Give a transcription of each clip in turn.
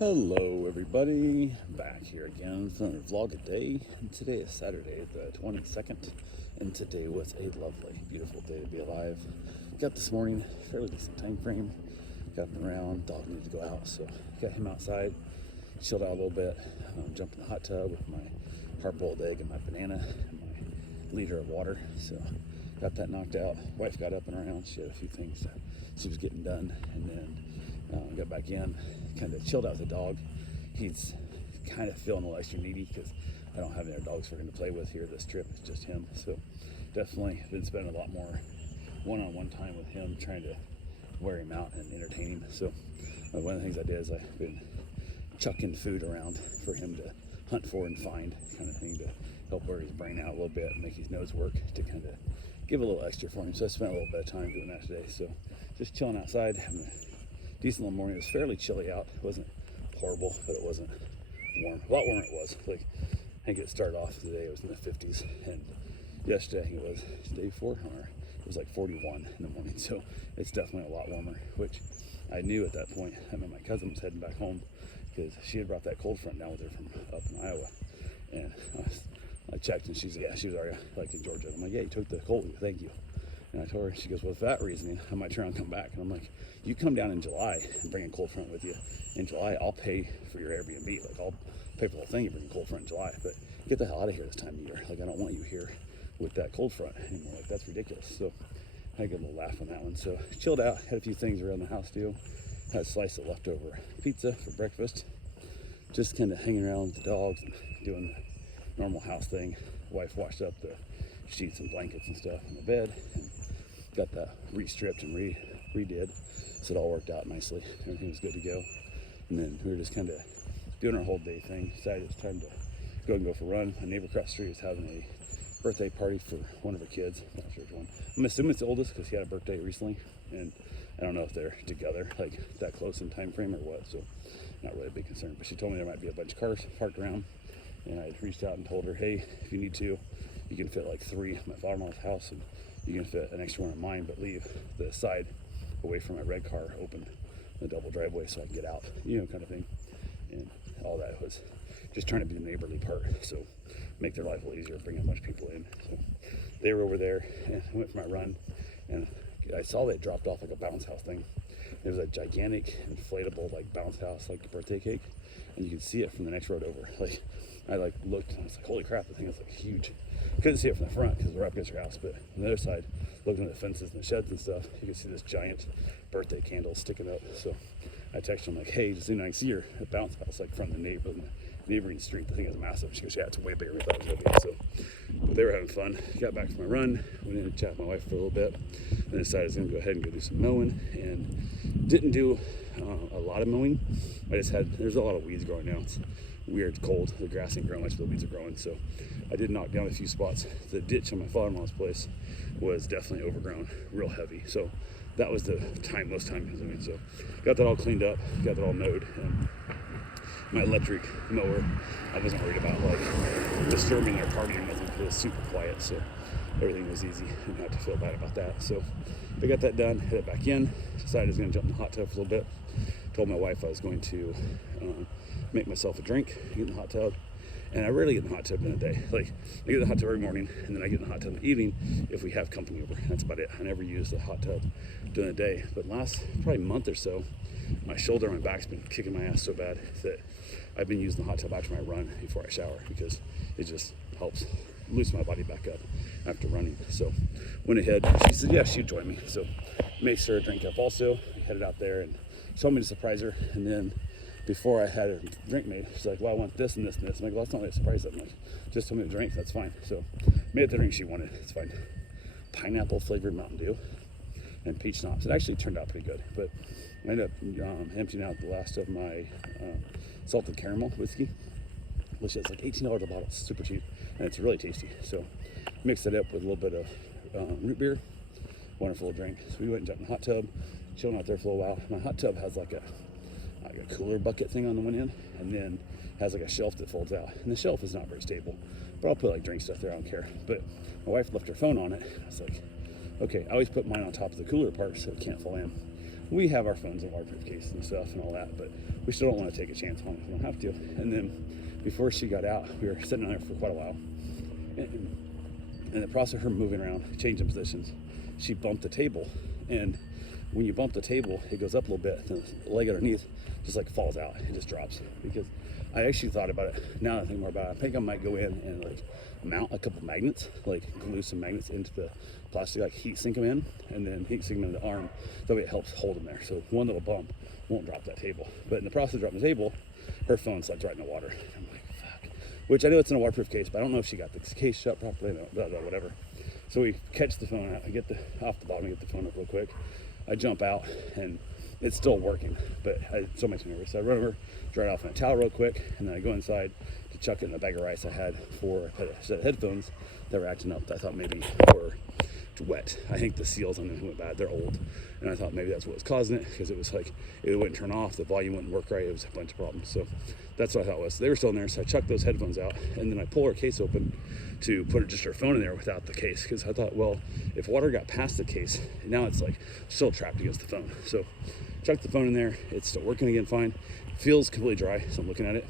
Hello everybody, back here again for another vlog a day. And today is Saturday the 22nd, and today was a lovely, beautiful day to be alive. Got this morning, fairly decent time frame. Got him around, dog needed to go out, so got him outside, chilled out a little bit, jumped in the hot tub with my hard-boiled egg and my banana and my liter of water. So got that knocked out. Wife got up and around, she had a few things that she was getting done, and then got back in, kind of chilled out with the dog. He's kind of feeling a little extra needy because I don't have any other dogs for him to play with here this trip. It's just him. So definitely been spending a lot more one-on-one time with him, trying to wear him out and entertain him. So one of the things I did is I've been chucking food around for him to hunt for and find, kind of thing, to help wear his brain out a little bit and make his nose work, to kind of give a little extra for him. So I spent a little bit of time doing that today. So just chilling outside, having a decent little morning. It was fairly chilly out. It wasn't horrible, but it wasn't warm. A lot warmer it was. Like, I think it started off the day, it was in the 50s, and yesterday, I think it was the day before, or it was like 41 in the morning. So it's definitely a lot warmer, which I knew at that point. I mean, my cousin was heading back home because she had brought that cold front down with her from up in Iowa, and I checked, and she was already like in Georgia. I'm like, yeah, you took the cold, thank you. And I told her, she goes, well, for that reasoning, I might turn around and come back. And I'm like, you come down in July and bring a cold front with you. In July, I'll pay for your Airbnb. Like, I'll pay for the whole thing. You bring a cold front in July. But get the hell out of here this time of year. Like, I don't want you here with that cold front anymore. Like, that's ridiculous. So I got a little laugh on that one. So chilled out, had a few things around the house too. Had a slice of leftover pizza for breakfast. Just kind of hanging around with the dogs and doing the normal house thing. Wife washed up the sheets and blankets and stuff in the bed, and got that re-stripped and redid, so it all worked out nicely. Everything was good to go. And then we were just kind of doing our whole day thing. Decided it was time to go for a run. My neighbor across the street was having a birthday party for one of her kids. I'm not sure which one. I'm assuming it's the oldest because he had a birthday recently, and I don't know if they're together like that close in time frame or what, so not really a big concern. But she told me there might be a bunch of cars parked around, and I reached out and told her, hey, if you need to, you can fit like 3 at my father-in-law's house, and you can fit an extra one in mine, but leave the side away from my red car open, the double driveway, so I can get out, kind of thing. And all that was just trying to be the neighborly part, so make their life a little easier, bring a bunch of people in. So they were over there, and I went for my run, and I saw they dropped off like a bounce house thing. There was a gigantic inflatable like bounce house, like birthday cake, and you could see it from the next road over. Like, I looked, and I was like, holy crap, the thing is like huge. Couldn't see it from the front because we're up against your house, but on the other side, looking at the fences and the sheds and stuff, you could see this giant birthday candle sticking up. So I texted him like, hey, just so I can see your bounce house like from the neighboring street. The thing is massive. She goes, yeah, it's way bigger than I thought it was gonna be. So, but they were having fun. Got back from my run, went in and chat with my wife for a little bit, then decided I was gonna go ahead and go do some mowing, and didn't do a lot of mowing. There's a lot of weeds growing now. It's weird, cold. The grass ain't growing much, but the weeds are growing. So I did knock down a few spots. The ditch on my father-in-law's place was definitely overgrown, real heavy. So that was the most time consuming. So got that all cleaned up, got that all mowed. And my electric mower, I wasn't worried about like disturbing their party or nothing. It was super quiet, so everything was easy. Didn't have to feel bad about that. So I got that done, headed back in, decided I was gonna jump in the hot tub for a little bit. Told my wife I was going to make myself a drink, get in the hot tub. And I rarely get in the hot tub in the day. Like, I get in the hot tub every morning, and then I get in the hot tub in the evening if we have company over. That's about it. I never use the hot tub during the day. But last probably month or so, my shoulder and my back's been kicking my ass so bad that I've been using the hot tub after my run before I shower, because it just helps loosen my body back up after running. So went ahead. She said, yeah, she'd join me. So made her a drink up also. We headed out there, and she told me to surprise her. And then before I had a drink made, she's like, well, I want this and this and this. I'm like, well, that's not really a surprise that much. Just tell me the drink, that's fine. So made the drink she wanted, it's fine. Pineapple flavored Mountain Dew and peach schnapps. It actually turned out pretty good, but I ended up emptying out the last of my salted caramel whiskey, which is like $18 a bottle. It's super cheap, and it's really tasty. So mixed it up with a little bit of root beer. Wonderful drink. So we went and jumped in the hot tub, chilling out there for a little while. My hot tub has like a cooler bucket thing on the one end, and then has like a shelf that folds out. And the shelf is not very stable, but I'll put like drink stuff there, I don't care. But my wife left her phone on it. I was like, okay, I always put mine on top of the cooler part so it can't fall in. we have our phones in waterproof cases and stuff and all that, but we still don't want to take a chance on it. We don't have to. And then before she got out, we were sitting there for quite a while. And in the process of her moving around, changing positions, she bumped the table. And when you bump the table, it goes up a little bit, and the leg underneath just like falls out. It just drops. Because I actually thought about it. Now that I think more about it, I think I might go in and like mount a couple magnets, like glue some magnets into the plastic, like heat sink them in, and then heat sink them in the arm. That way it helps hold them there. So one little bump won't drop that table. But in the process of dropping the table, her phone slides right in the water. I'm like, fuck. Which I know it's in a waterproof case, but I don't know if she got the case shut properly, whatever. So we catch the phone out. I get off the bottom, I get the phone up real quick. I jump out and it's still working, but it still makes me nervous. So I run over, dry it off in a towel real quick, and then I go inside to chuck it in the bag of rice I had for a set of headphones that were acting up that I thought maybe were wet. I think the seals on them went bad. They're old, and I thought maybe that's what was causing it, because it was like it wouldn't turn off, the volume wouldn't work right. It was a bunch of problems. So that's what I thought it was. So they were still in there, so I chucked those headphones out, and then I pull her case open to put just her phone in there without the case, because I thought, well, if water got past the case, now it's like still trapped against the phone. So chucked the phone in there. It's still working again fine. Feels completely dry, so I'm looking at it.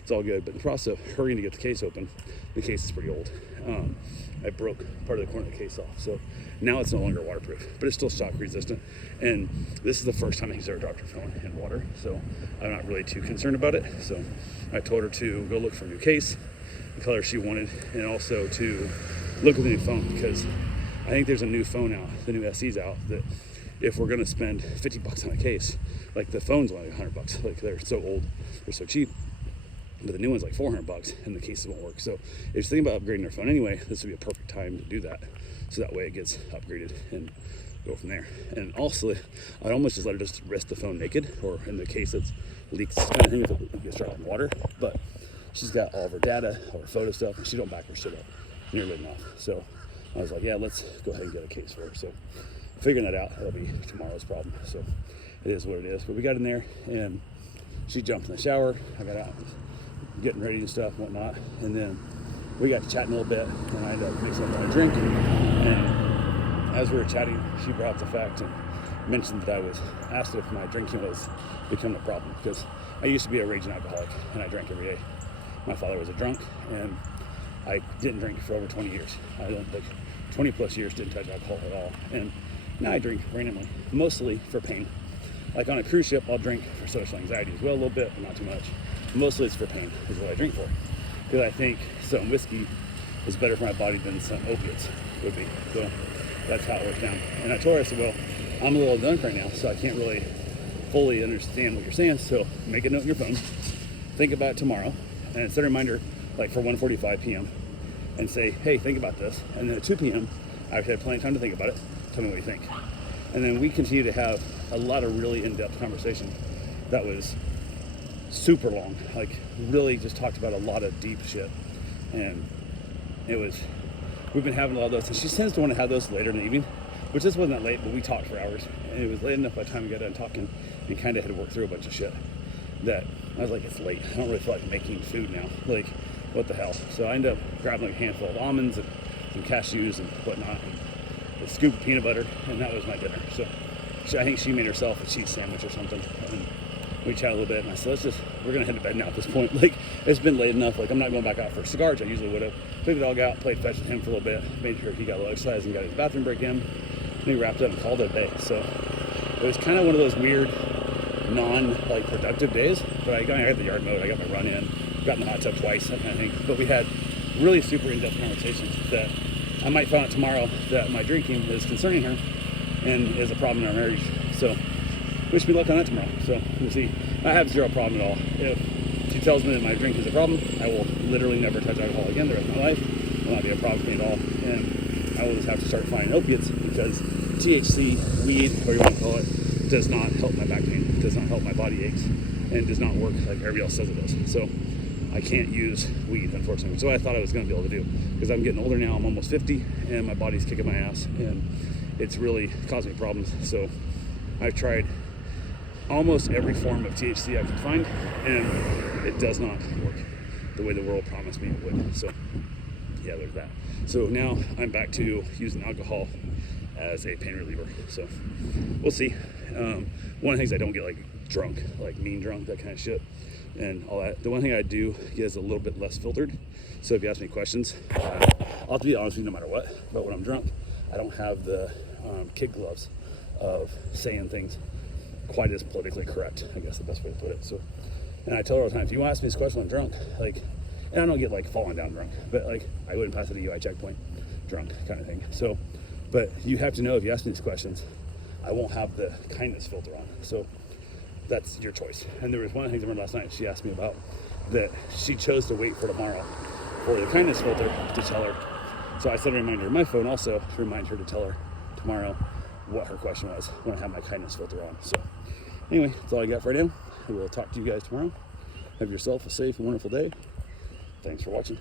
It's all good, but in the process of hurrying to get the case open, the case is pretty old. I broke part of the corner of the case off, so now it's no longer waterproof, but it's still shock resistant. And this is the first time he's ever dropped her phone in water, so I'm not really too concerned about it. So I told her to go look for a new case, the color she wanted, and also to look at the new phone, because I think there's a new phone out, the new SE's out, that if we're gonna spend $50 on a case, like the phone's only $100, like they're so old, they're so cheap. But the new one's like $400 and the cases won't work. So if you're thinking about upgrading your phone anyway, this would be a perfect time to do that. So that way it gets upgraded and go from there. And also, I'd almost just let her just rest the phone naked, or in the case that's leaks kind of thing if it gets dry in water. But she's got all of her data, all her photo stuff, and she don't back her shit up nearly enough. So I was like, yeah, let's go ahead and get a case for her. So figuring that out, that'll be tomorrow's problem. So it is what it is. But we got in there and she jumped in the shower. I got out getting ready and stuff and whatnot, and then we got to chatting a little bit, and I ended up mixing up my drink. And as we were chatting, she brought up the fact and mentioned that I was asked if my drinking was becoming a problem, because I used to be a raging alcoholic and I drank every day. My father was a drunk, and I didn't drink for over 20 years. I don't like 20 plus years didn't touch alcohol at all, and now I drink randomly, mostly for pain. Like on a cruise ship, I'll drink for social anxiety as well, a little bit, but not too much. Mostly it's for pain is what I drink for, because I think some whiskey is better for my body than some opiates would be. So that's how it works down. And I told her, I said, well, I'm a little drunk right now, so I can't really fully understand what you're saying. So make a note in your phone, think about it tomorrow, and set a reminder like for 1:45 p.m. and say, hey, think about this. And then at 2 p.m., I've had plenty of time to think about it. Tell me what you think. And then we continue to have a lot of really in-depth conversation that was super long, like really just talked about a lot of deep shit. And we've been having a lot of those, and she tends to want to have those later in the evening, which this wasn't that late, but we talked for hours, and it was late enough by the time we got done talking and kind of had to work through a bunch of shit that I was like, it's late, I don't really feel like making food now, like what the hell. So I ended up grabbing like a handful of almonds and some cashews and whatnot, and a scoop of peanut butter, and that was my dinner. So I think she made herself a cheese sandwich or something, and we chatted a little bit, and I said, we're gonna head to bed now at this point. Like, it's been late enough, like I'm not going back out for cigars. I usually would have. Took the dog out, played fetch with him for a little bit, made sure he got a little exercise and got his bathroom break in, and he wrapped up and called it a day. So it was kind of one of those weird, productive days, but I had the yard mowed, I got my run in, got in the hot tub twice, that kind of thing. But we had really super in-depth conversations that I might find out tomorrow that my drinking is concerning her and is a problem in our marriage. So wish me luck on that tomorrow. So we'll see. I have zero problem at all. If she tells me that my drink is a problem, I will literally never touch alcohol again the rest of my life. It will not be a problem for me at all. And I will just have to start finding opiates, because THC, weed, whatever you want to call it, does not help my back pain, does not help my body aches, and does not work like everybody else says it does. So I can't use weed, unfortunately, which is what I thought I was going to be able to do, because I'm getting older now. I'm almost 50, and my body's kicking my ass, and it's really causing me problems. So I've tried almost every form of THC I could find, and it does not work the way the world promised me it would. So yeah, there's that. So now I'm back to using alcohol as a pain reliever. So we'll see. One of the things I don't get like drunk, like mean drunk, that kind of shit and all that. The one thing I do get is a little bit less filtered. So if you ask me questions, I'll have to be honest with you no matter what. But when I'm drunk, I don't have the kid gloves of saying things quite as politically correct, I guess the best way to put it. So, and I tell her all the time, if you ask me this question when I'm drunk, like, and I don't get like falling down drunk, but like I wouldn't pass it a UI checkpoint drunk kind of thing. So, but you have to know if you ask me these questions, I won't have the kindness filter on. So that's your choice. And there was one of the things I remember last night, she asked me about that she chose to wait for tomorrow for the kindness filter to tell her. So I set a reminder on my phone also to remind her to tell her tomorrow what her question was when I have my kindness filter on. So anyway, that's all I got for right now. I will talk to you guys tomorrow. Have yourself a safe and wonderful day. Thanks for watching.